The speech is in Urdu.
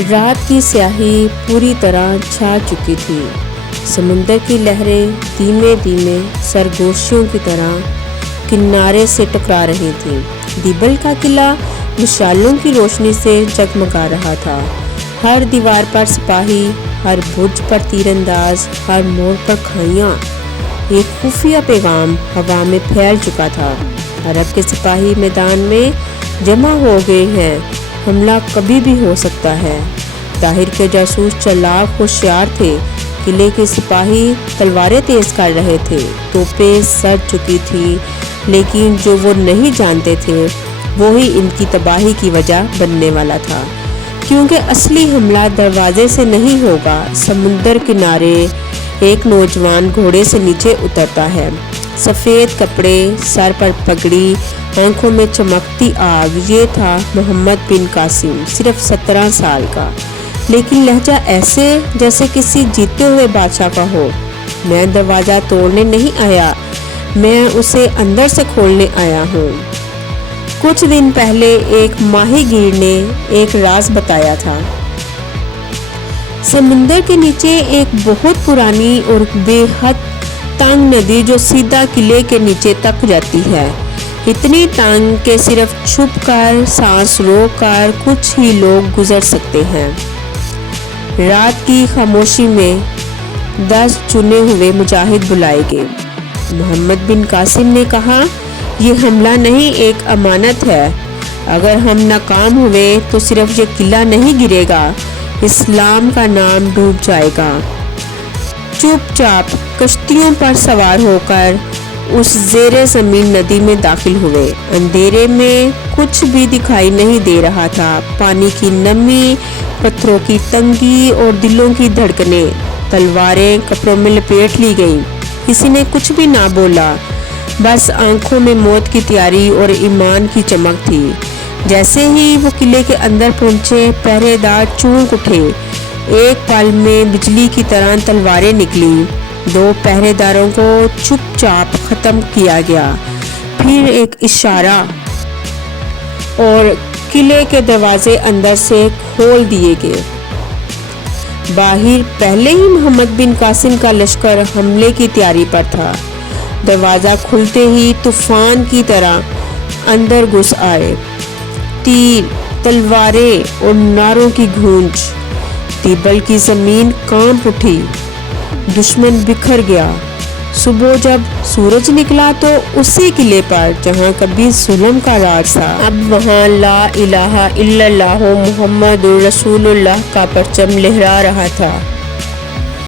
رات کی سیاہی پوری طرح چھا چکی تھی۔ سمندر کی لہریں دھیمے دھیمے سرگوشیوں کی طرح کنارے سے ٹکرا رہی تھیں۔ دیبل کا قلعہ مشالوں کی روشنی سے جگمگا رہا تھا۔ ہر دیوار پر سپاہی، ہر برج پر تیر انداز، ہر موڑ پر کھائیاں۔ ایک خفیہ پیغام ہوا میں پھیل چکا تھا۔ عرب کے سپاہی میدان میں جمع ہو گئے ہیں، حملہ کبھی بھی ہو سکتا ہے۔ طاہر کے جاسوس چالاک ہوشیار تھے۔ قلعے کے سپاہی تلواریں تیز کر رہے تھے، توپیں سڑ چکی تھی، لیکن جو وہ نہیں جانتے تھے وہی ان کی تباہی کی وجہ بننے والا تھا، کیونکہ اصلی حملہ دروازے سے نہیں ہوگا۔ سمندر کنارے ایک نوجوان گھوڑے سے نیچے اترتا ہے، سفید کپڑے، سر پر پگڑی، آنکھوں میں چمکتی آگ۔ یہ تھا محمد بن قاسم، صرف 17 سال کا، لیکن لہجہ ایسے جیسے کسی جیتے ہوئے بادشاہ کا ہو۔ میں دروازہ توڑنے نہیں آیا، میں اسے اندر سے کھولنے آیا ہوں۔ کچھ دن پہلے ایک ماہی گیر نے ایک راز بتایا تھا۔ سمندر کے نیچے ایک بہت پرانی اور بے حد تنگ ندی جو سیدھا قلعے کے نیچے تک جاتی ہے، اتنی تنگ کہ صرف چھپ کر سانس روک کر کچھ ہی لوگ گزر سکتے ہیں۔ رات کی خاموشی میں 10 چنے ہوئے مجاہد بلائے گئے۔ محمد بن قاسم نے کہا، یہ حملہ نہیں، ایک امانت ہے۔ اگر ہم ناکام ہوئے تو صرف یہ قلعہ نہیں گرے گا، اسلام کا نام ڈوب جائے گا۔ چپ چاپ کشتیوں پر سوار ہو کر اس زیر زمین ندی میں داخل ہوئے۔ اندھیرے میں کچھ بھی دکھائی نہیں دے رہا تھا، پانی کی نمی، پتھروں کی تنگی اور دلوں کی دھڑکنیں۔ تلواریں کپڑوں میں لپیٹ لی گئیں، کسی نے کچھ بھی نہ بولا، بس آنکھوں میں موت کی تیاری اور ایمان کی چمک تھی۔ جیسے ہی وہ قلعے کے اندر پہنچے، پہرے دار چونک اٹھے۔ ایک پل میں بجلی کی طرح تلواریں نکلی، 2 پہرے داروں کو چپ چاپ ختم کیا گیا، پھر ایک اشارہ اور قلعے کے دروازے اندر سے کھول دیے گئے۔ باہر پہلے ہی محمد بن قاسم کا لشکر حملے کی تیاری پر تھا۔ دروازہ کھلتے ہی طوفان کی طرح اندر گھس آئے، تیر، تلواریں اور نعروں کی گونج۔ دیبل کی زمین کانپ اٹھی، دشمن بکھر گیا۔ صبح جب سورج نکلا تو اسی قلعے پر جہاں کبھی ظلم کا راج تھا، اب وہاں لا الہ الا اللہ محمد رسول اللہ کا پرچم لہرا رہا تھا۔